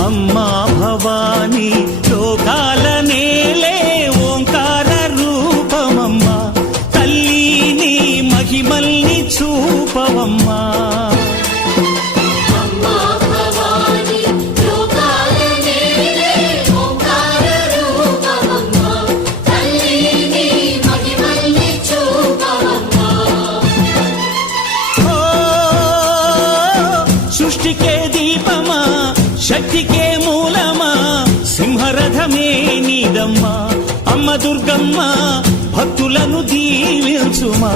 అమ్మా భవానీ లోకాల నేలే ఓంకార రూపమమ్మా తల్లి నీ మహిమల్ని చూపవమ్మా సృష్టికే దీపమా శక్తికే మూలమా సింహరథమే నీదమ్మా అమ్మ దుర్గమ్మ భక్తులను దీవించుమా